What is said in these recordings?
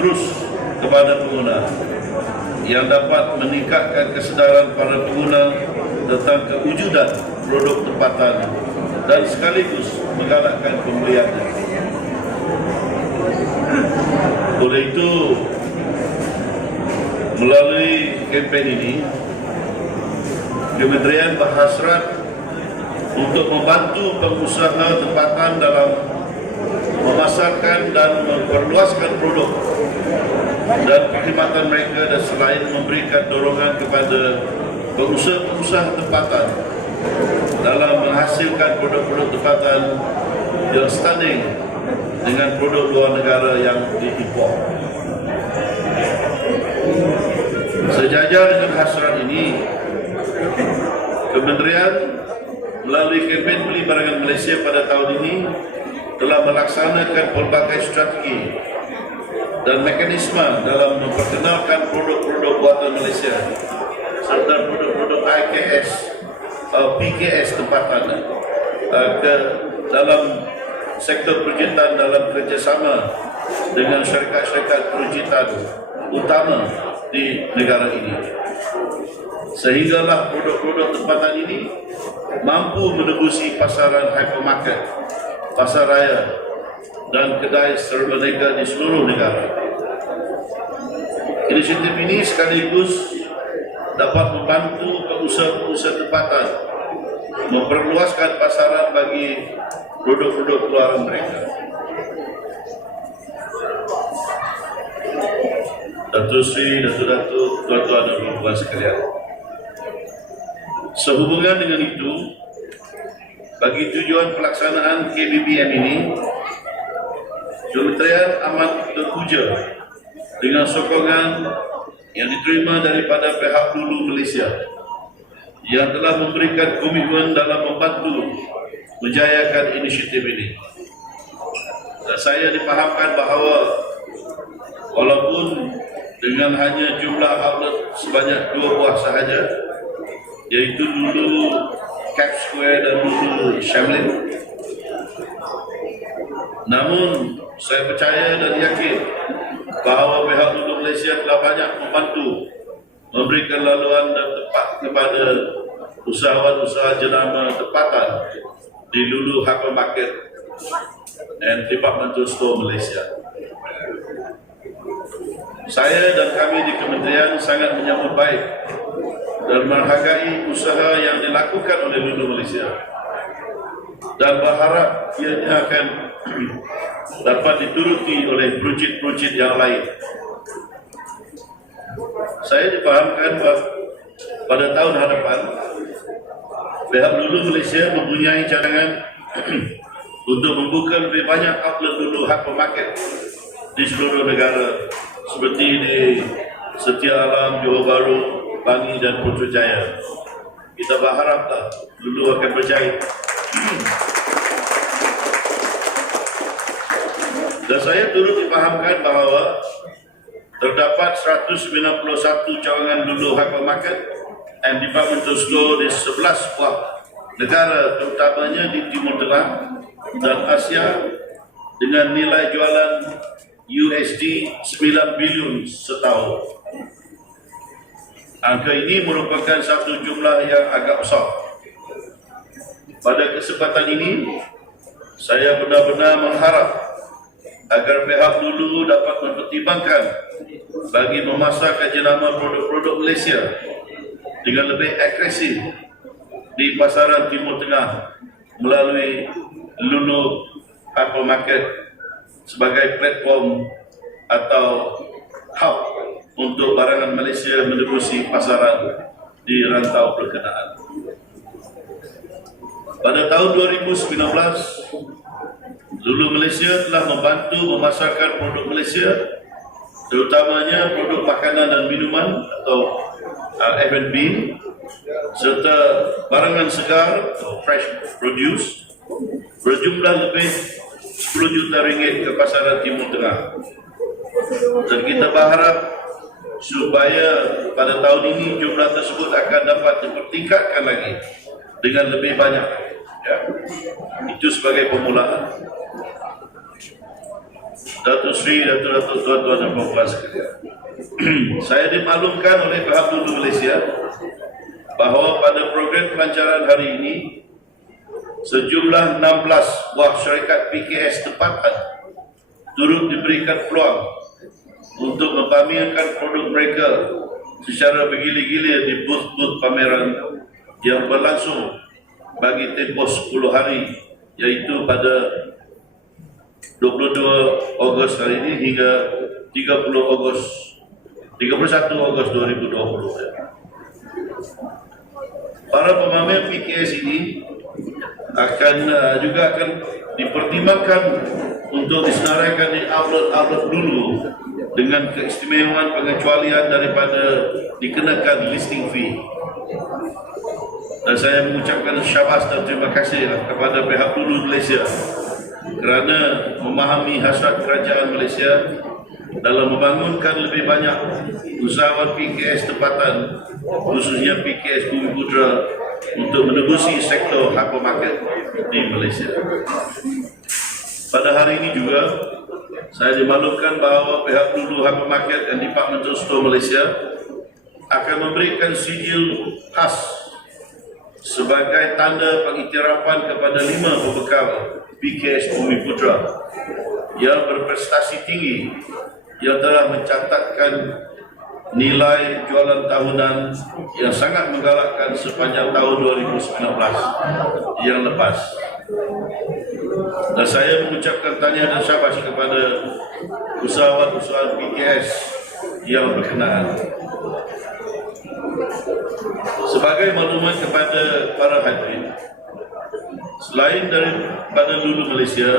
terus kepada pengguna yang dapat meningkatkan kesedaran para pengguna tentang kewujudan produk tempatan dan sekaligus menggalakkan pembeliannya. Oleh itu, melalui kempen ini, Kementerian berhasrat untuk membantu pengusaha tempatan dalam memasarkan dan memperluaskan produk dan perkhidmatan mereka, dan selain memberikan dorongan kepada pengusaha-pengusaha tempatan dalam menghasilkan produk-produk tempatan yang setanding dengan produk luar negara yang diimport. Sejajar dengan hasrat ini, Kementerian melalui kempen Beli Barangan Malaysia pada tahun ini telah melaksanakan pelbagai strategi dan mekanisme dalam memperkenalkan produk-produk buatan Malaysia serta produk-produk IKS, PKS tempatan ke dalam sektor perujitan dalam kerjasama dengan syarikat-syarikat perujitan utama di negara ini. Sehinggalah produk-produk tempatan ini mampu menembusi pasaran hypermarket, pasar raya dan kedai serba niaga di seluruh negara. Inisiatif ini sekaligus dapat membantu pengusaha-pengusaha tempatan memperluaskan pasaran bagi produk-produk keluaran mereka. Datuk Sri, Datuk-Datuk, tuan-tuan dan puan-puan sekalian, sehubungan dengan itu, bagi tujuan pelaksanaan KBBM ini, Kementerian amat terpuja dengan sokongan yang diterima daripada pihak Lulu Malaysia yang telah memberikan komitmen dalam membantu menjayakan inisiatif ini. Dan saya dipahamkan bahawa walaupun dengan hanya jumlah outlet sebanyak 2 buah sahaja, iaitu Lulu Cap Square dan Lulu Shamlin, namun saya percaya dan yakin bahawa pihak Lulu Malaysia telah banyak membantu memberikan laluan dan tempat kepada usahawan-usaha jenama tempatan di Lulu Hypermarket and Departmental Store Malaysia. Saya dan kami di Kementerian sangat menyambut baik dan menghargai usaha yang dilakukan oleh Lulu Malaysia dan berharap ianya akan dapat dituruti oleh perujit-perujit yang lain. Saya dipahamkan bahawa pada tahun hadapan pihak Lulu Malaysia mempunyai cadangan untuk membuka lebih banyak outlet Lulu Hypermarket di seluruh negara seperti di Setia Alam, Johor Bahru, Bangi dan Putrajaya. Kita berharaplah Lulu akan berjaya. Dan saya turut dipahamkan bahawa terdapat 191 cawangan Lulu Hypermarket and Departmental Store di 11 buah negara, terutamanya di Timur Tengah dan Asia, dengan nilai jualan USD 9 bilion setahun. Angka ini merupakan satu jumlah yang agak besar. Pada kesempatan ini, saya benar-benar mengharap agar pihak Lulu dapat mempertimbangkan bagi memasarkan jenama produk-produk Malaysia dengan lebih agresif di pasaran Timur Tengah melalui Lulu Hypermarket sebagai platform atau hub untuk barangan Malaysia menembusi pasaran di rantau berkenaan. Pada tahun 2019, Lulu Malaysia telah membantu memasarkan produk Malaysia, terutamanya produk makanan dan minuman atau F&B, serta barangan segar atau fresh produce berjumlah lebih 10 juta ringgit ke pasaran Timur Tengah. Dan kita berharap supaya pada tahun ini jumlah tersebut akan dapat dipertingkatkan lagi dengan lebih banyak. Ya. Itu sebagai permulaan. Datuk Seri, Datuk-Datuk, Tuan-Tuan dan Puan-Puan sekalian. Saya dimaklumkan oleh pihak Dulu Malaysia bahawa pada program pelancaran hari ini sejumlah 16 buah syarikat PKS tempatan turut diberikan peluang untuk mempamerkan produk mereka secara bergila-gila di booth-booth pameran yang berlangsung bagi tempoh 10 hari, iaitu pada 22 Ogos hari ini hingga 31 Ogos 2020. Para pemamer PKS ini akan dipertimbangkan untuk disenaraikan di outlet-outlet dulu dengan keistimewaan pengecualian daripada dikenakan listing fee. Dan saya mengucapkan syabas dan terima kasih kepada pihak Dulu Malaysia kerana memahami hasrat kerajaan Malaysia dalam membangunkan lebih banyak usahawan PKS tempatan, khususnya PKS Bumiputera, untuk menebusi sektor hypermarket di Malaysia. Pada hari ini juga, saya dimaklumkan bahawa pihak Dulu Hypermarket dan Departmental Store Malaysia akan memberikan sijil khas sebagai tanda pengiktirafan kepada 5 pembekal PKS Bumiputera yang berprestasi tinggi yang telah mencatatkan nilai jualan tahunan yang sangat menggalakkan sepanjang tahun 2019 yang lepas. Dan saya mengucapkan tahniah dan syabas kepada usahawan-usahawan PKS yang berkenaan. Sebagai makluman kepada para hadirin, selain daripada Dulu Malaysia,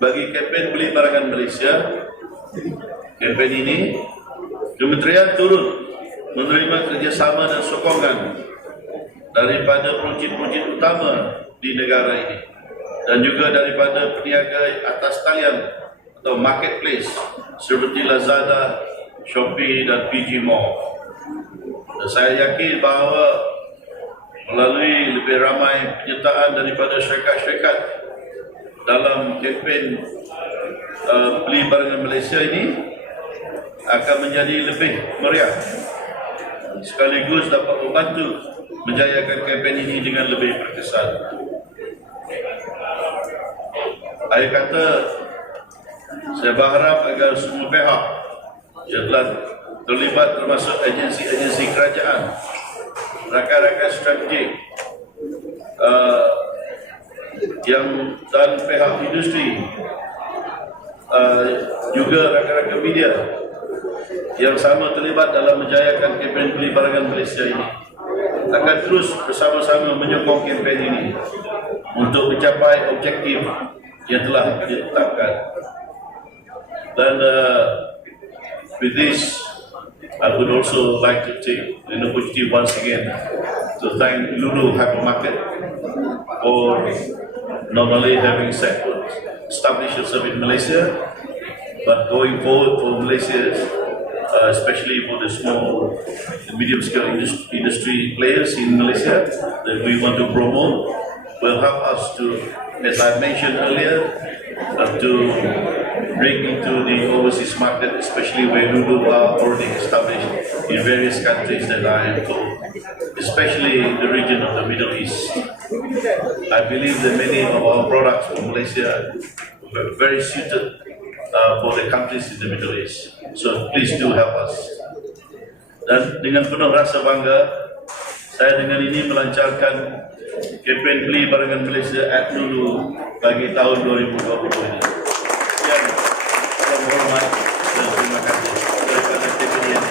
bagi kempen Beli Barangan Malaysia, kempen ini Kementerian turut menerima kerjasama dan sokongan daripada projek-projek utama di negara ini dan juga daripada peniaga atas talian atau marketplace seperti Lazada, Shopee dan PG Mall. Dan saya yakin bahawa melalui lebih ramai penyertaan daripada syarikat-syarikat dalam kempen Beli Barangan Malaysia ini akan menjadi lebih meriah, sekaligus dapat membantu menjayakan kempen ini dengan lebih berkesan. Saya kata, saya berharap agar semua pihak yang telah terlibat, termasuk agensi-agensi kerajaan, rakan-rakan strategik dan pihak industri, juga rakan-rakan media yang sama terlibat dalam menjayakan kempen Beli Barangan Malaysia ini, akan terus bersama-sama menyokong kempen ini untuk mencapai objektif yang telah ditetapkan. Dan with this, I would also like to take an opportunity once again to thank Lulu Hypermarket for not only having established itself in Malaysia, but going forward for Malaysia, especially for the small and medium-scale industry players in Malaysia that we want to promote, will help us to, as I mentioned earlier, to break into the overseas market, especially where Lulu are already established in various countries that I am told, especially in the region of the Middle East. I believe that many of our products from Malaysia are very suited for the countries in the Middle East. So please do help us. Dan dengan penuh rasa bangga, saya dengan ini melancarkan kempen Beli Barangan Malaysia at Lulu bagi tahun 2020 ini. Sekian, salam hormat dan terima kasih daripada TPDN.